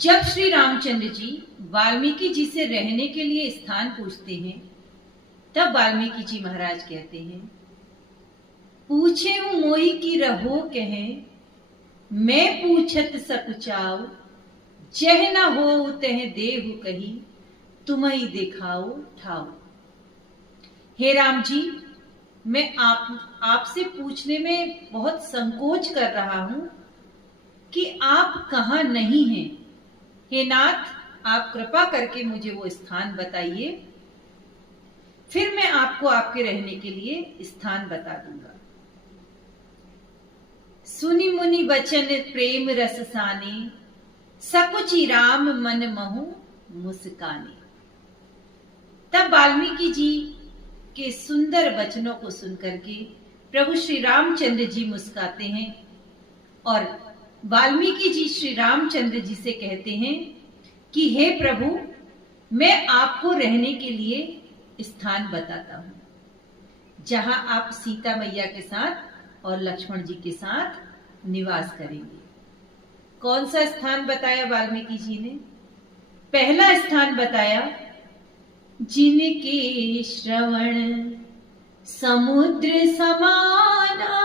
जब श्री रामचंद्र जी वाल्मीकि जी से रहने के लिए स्थान पूछते हैं, तब वाल्मीकि जी महाराज कहते हैं, पूछे मोहि की रहो कहें, मैं पूछत सकुचाओ, जह न हो तह देहु कही, तुम्हें दिखाओ ठाओ। हे राम जी, मैं आपसे पूछने में बहुत संकोच कर रहा हूं कि आप कहां नहीं हैं। हे नाथ, आप कृपा करके मुझे वो स्थान बताइए, फिर मैं आपको आपके रहने के लिए स्थान बता दूंगा। सुनि मुनि बचन प्रेम रस साने, सकुचि राम मन महु मुस्काने। तब वाल्मीकि जी के सुंदर वचनों को सुनकर के प्रभु श्री रामचंद्र जी मुस्काते हैं और वाल्मीकि जी श्री रामचंद्र जी से कहते हैं कि हे प्रभु, मैं आपको रहने के लिए स्थान बताता हूं, जहां आप सीता मैया के साथ और लक्ष्मण जी के साथ निवास करेंगे। कौन सा स्थान बताया वाल्मीकि जी ने? पहला स्थान बताया, जिनके श्रवण समुद्र समाना,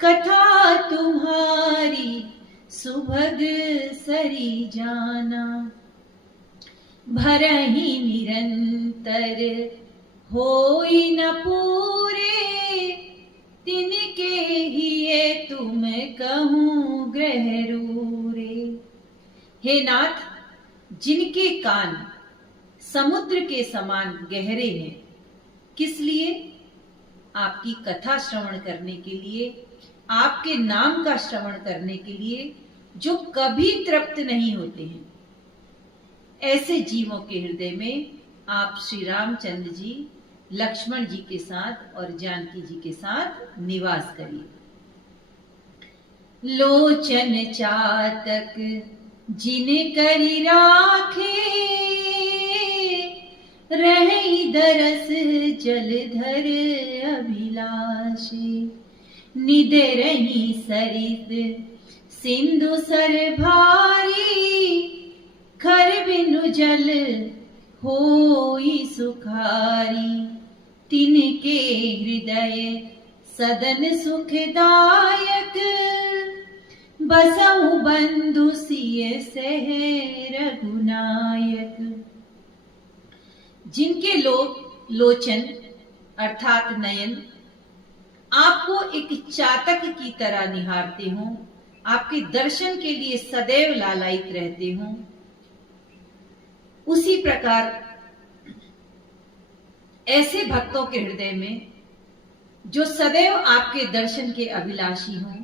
कथा तुम्हारी सुभग सरी जाना, भरहि निरंतर होई न पूरे, तिनके हिये तुम कहूं ग्रह रूरे। हे नाथ, जिनके कान समुद्र के समान गहरे हैं, किस लिए? आपकी कथा श्रवण करने के लिए, आपके नाम का श्रवण करने के लिए, जो कभी तृप्त नहीं होते हैं। ऐसे जीवों के हृदय में आप श्री रामचंद्र जी लक्ष्मण जी के साथ और जानकी जी के साथ निवास करिए। लोचन चातक जिने करी राखे, रही दरस जलधर अभिलाषे, निदे रही सरित सिंधु सर भारी, खर बिनु जल होई सुखारी, तिनके हृदय सदन सुखदायक, बसहु बंधु सिय सह रघुनायक। जिनके लोचन अर्थात नयन आपको एक चातक की तरह निहारते हों, आपके दर्शन के लिए सदैव लालायित रहते हों, उसी प्रकार ऐसे भक्तों के हृदय में जो सदैव आपके दर्शन के अभिलाषी हों,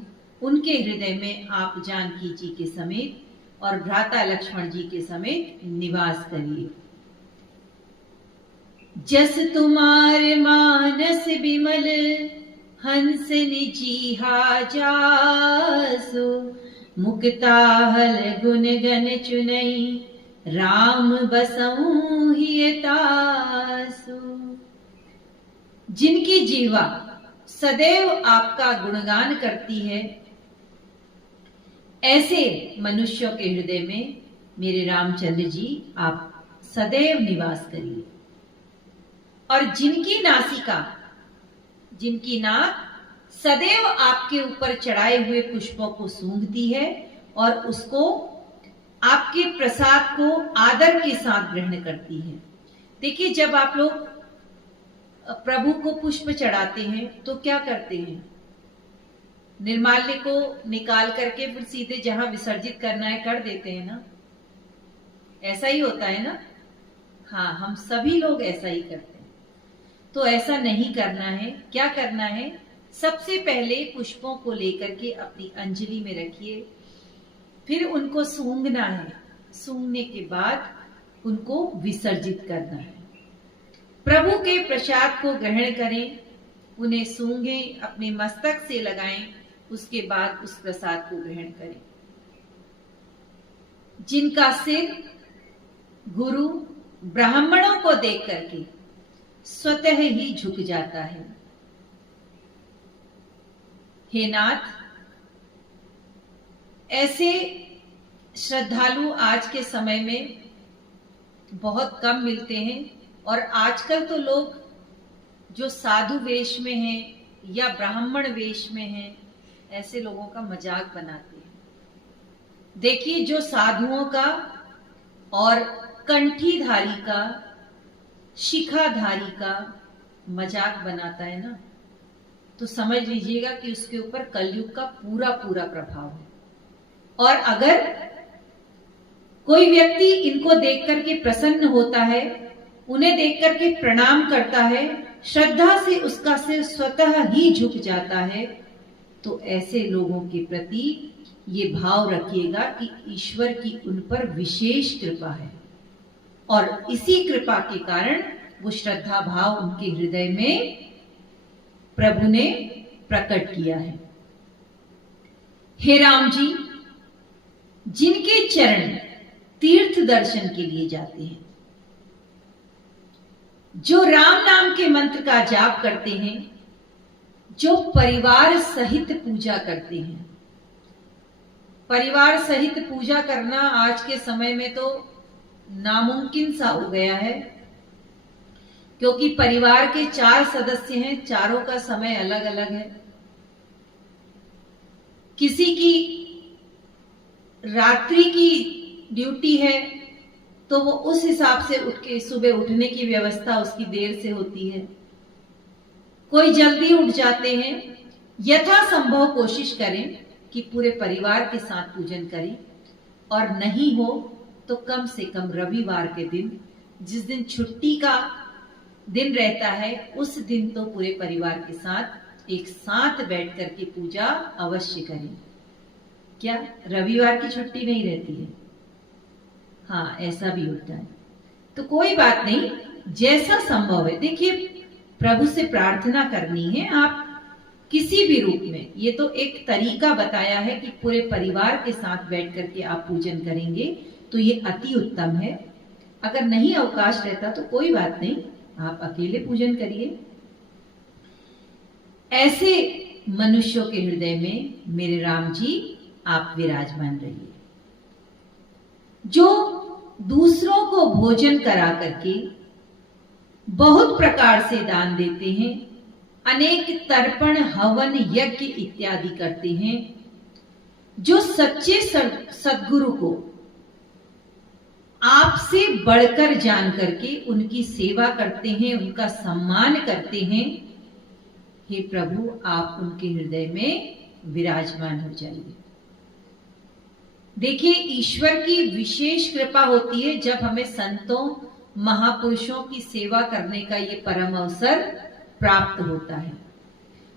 उनके हृदय में आप जानकी जी के समेत और भ्राता लक्ष्मण जी के समेत निवास करिए। जस तुम्हार मानस विमल, हंस निजीहा जासु, मुक्ताहल गुण गण चुनई, राम बसऊं हियतासु। जिनकी जीवा सदैव आपका गुणगान करती है, ऐसे मनुष्यों के हृदय में मेरे रामचंद्र जी आप सदैव निवास करिए। और जिनकी नासिका, जिनकी नाक सदैव आपके ऊपर चढ़ाए हुए पुष्पों को सूंघती है और उसको, आपके प्रसाद को आदर के साथ ग्रहण करती है। देखिए, जब आप लोग प्रभु को पुष्प चढ़ाते हैं तो क्या करते हैं? निर्माल्य को निकाल करके फिर सीधे जहां विसर्जित करना है कर देते हैं ना। ऐसा ही होता है ना? हाँ, हम सभी लोग ऐसा ही करते हैं। तो ऐसा नहीं करना है। क्या करना है? सबसे पहले पुष्पों को लेकर के अपनी अंजलि में रखिए, फिर उनको सूंघना है। सूंघने के बाद उनको विसर्जित करना है। प्रभु के प्रसाद को ग्रहण करें, उन्हें सूंघें, अपने मस्तक से लगाएं, उसके बाद उस प्रसाद को ग्रहण करें। जिनका सिर गुरु ब्राह्मणों को देख करके स्वतः ही झुक जाता है, हे नाथ, ऐसे श्रद्धालु आज के समय में बहुत कम मिलते हैं और आजकल तो लोग जो साधु वेश में हैं या ब्राह्मण वेश में हैं, ऐसे लोगों का मजाक बनाते हैं। देखिए, जो साधुओं का और कंठीधारी का, शिखाधारी का मजाक बनाता है ना, तो समझ लीजिएगा कि उसके ऊपर कलयुग का पूरा पूरा प्रभाव है। और अगर कोई व्यक्ति इनको देख करके प्रसन्न होता है, उन्हें देख करके प्रणाम करता है, श्रद्धा से उसका सिर स्वतः ही झुक जाता है, तो ऐसे लोगों के प्रति ये भाव रखिएगा कि ईश्वर की उन पर विशेष कृपा है और इसी कृपा के कारण वो श्रद्धा भाव उनके हृदय में प्रभु ने प्रकट किया है। हे राम जी, जिनके चरण तीर्थ दर्शन के लिए जाते हैं, जो राम नाम के मंत्र का जाप करते हैं, जो परिवार सहित पूजा करते हैं। परिवार सहित पूजा करना आज के समय में तो नामुमकिन सा हो गया है, क्योंकि परिवार के 4 सदस्य हैं, चारों का समय अलग अलग है। किसी की रात्रि की ड्यूटी है तो वो उस हिसाब से उठ के सुबह उठने की व्यवस्था उसकी देर से होती है। कोई जल्दी उठ जाते हैं। यथासंभव कोशिश करें कि पूरे परिवार के साथ पूजन करें, और नहीं हो तो कम से कम रविवार के दिन, जिस दिन छुट्टी का दिन रहता है, उस दिन तो पूरे परिवार के साथ एक साथ बैठ करके पूजा अवश्य करें। क्या रविवार की छुट्टी नहीं रहती है? हाँ, ऐसा भी होता है। तो कोई बात नहीं, जैसा संभव है। देखिए, प्रभु से प्रार्थना करनी है आप किसी भी रूप में। ये तो एक तरीका बताया है कि पूरे परिवार के साथ बैठ करके आप पूजन करेंगे, तो ये अति उत्तम है। अगर नहीं अवकाश रहता तो कोई बात नहीं, आप अकेले पूजन करिए। ऐसे मनुष्यों के हृदय में मेरे राम जी आप विराजमान रहिए, जो दूसरों को भोजन करा करके बहुत प्रकार से दान देते हैं, अनेक तर्पण हवन यज्ञ इत्यादि करते हैं, जो सच्चे सद्गुरु को आपसे बढ़कर जान करके उनकी सेवा करते हैं, उनका सम्मान करते हैं। हे प्रभु, आप उनके हृदय में विराजमान हो जाइए। देखिए, ईश्वर की विशेष कृपा होती है जब हमें संतों महापुरुषों की सेवा करने का ये परम अवसर प्राप्त होता है।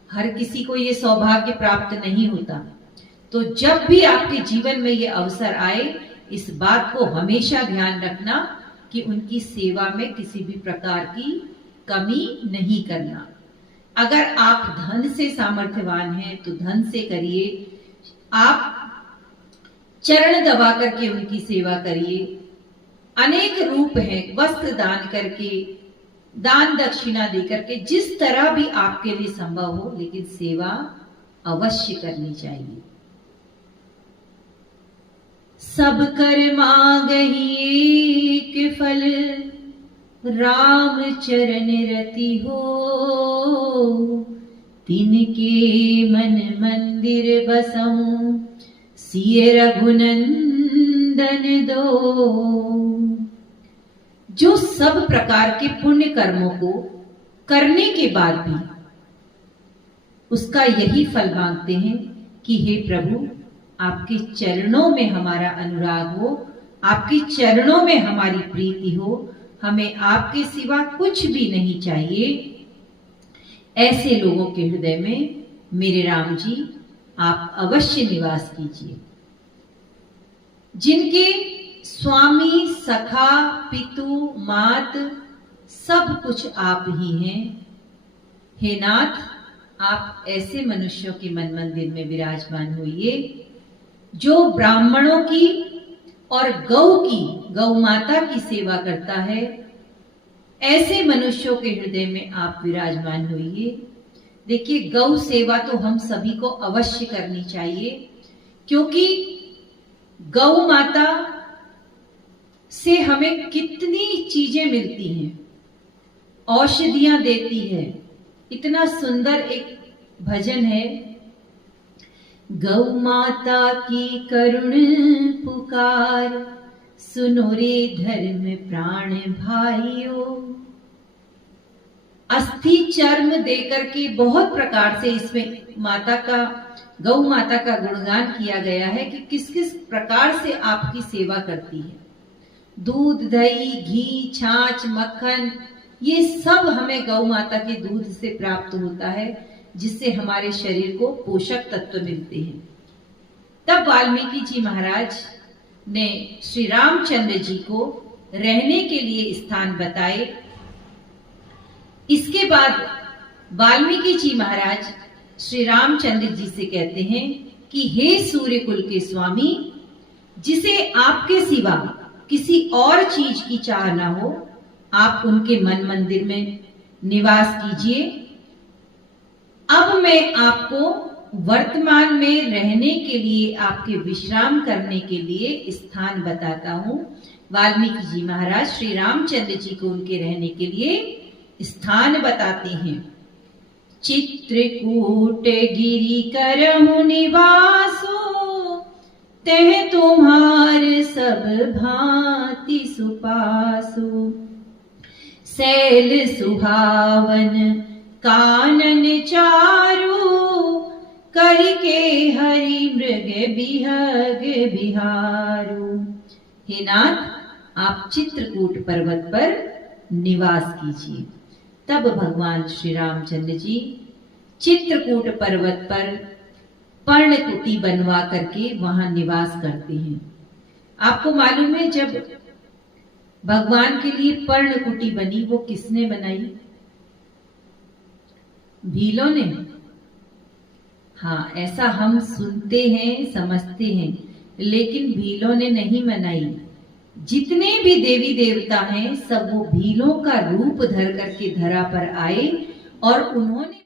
हर किसी को ये सौभाग्य प्राप्त नहीं होता। तो जब भी आपके जीवन में ये अवसर आए, इस बात को हमेशा ध्यान रखना कि उनकी सेवा में किसी भी प्रकार की कमी नहीं करना। अगर आप धन से सामर्थ्यवान हैं तो धन से करिए, आप चरण दबा करके उनकी सेवा करिए। अनेक रूप हैं, वस्त्र दान करके, दान दक्षिणा देकर के, जिस तरह भी आपके लिए संभव हो, लेकिन सेवा अवश्य करनी चाहिए। सब कर मांगहि एक फल, राम चरण रति हो, तिनके मन मंदिर बसऊं, सिय रघुनंदन दो। जो सब प्रकार के पुण्य कर्मों को करने के बाद भी उसका यही फल मांगते हैं कि हे प्रभु, आपके चरणों में हमारा अनुराग हो, आपके चरणों में हमारी प्रीति हो, हमें आपके सिवा कुछ भी नहीं चाहिए। ऐसे लोगों के हृदय में मेरे राम जी आप अवश्य निवास कीजिए। जिनके स्वामी, सखा, पितु, मात सब कुछ आप ही हैं, हे नाथ, आप ऐसे मनुष्यों के मन मंदिर में विराजमान होइए जो ब्राह्मणों की और गौ माता की सेवा करता है। ऐसे मनुष्यों के हृदय में आप विराजमान होइए। देखिए, गौ सेवा तो हम सभी को अवश्य करनी चाहिए, क्योंकि गौ माता से हमें कितनी चीजें मिलती हैं, औषधियां देती है। इतना सुंदर एक भजन है, गौ माता की करुण पुकार, सुनो रे धर्म प्राण भाइयों। अस्थि चर्म देकर के बहुत प्रकार से इसमें माता का, गौ माता का गुणगान किया गया है कि किस किस प्रकार से आपकी सेवा करती है। दूध, दही, घी, छाछ, मक्खन, ये सब हमें गौ माता के दूध से प्राप्त होता है, जिससे हमारे शरीर को पोषक तत्व मिलते हैं। तब वाल्मीकि जी महाराज ने श्री रामचंद्र जी को रहने के लिए स्थान बताए। इसके बाद वाल्मीकि जी महाराज श्री रामचंद्र जी से कहते हैं कि हे सूर्य कुल के स्वामी, जिसे आपके सिवा किसी और चीज की चाह ना हो, आप उनके मन मंदिर में निवास कीजिए। अब मैं आपको वर्तमान में रहने के लिए, आपके विश्राम करने के लिए स्थान बताता हूं। वाल्मीकि जी महाराज श्री रामचंद्र जी को उनके रहने के लिए स्थान बताते हैं। चित्रकूट गिरि करहु निवासो, तह तुम्हार सब भांति सुपासो। सैल सुहावन कानन चारु, करके हरि मृग बिहग बिहारू। हे नाथ, आप चित्रकूट पर्वत पर निवास कीजिए। तब भगवान श्री रामचंद्र जी चित्रकूट पर्वत पर पर्णकुटी बनवा करके वहां निवास करते हैं। आपको मालूम है, जब भगवान के लिए पर्णकुटी बनी, वो किसने बनाई? भीलों ने। हाँ, ऐसा हम सुनते हैं, समझते हैं, लेकिन भीलों ने नहीं बनाई। जितने भी देवी देवता हैं, सब वो भीलों का रूप धर करके धरा पर आए और उन्होंने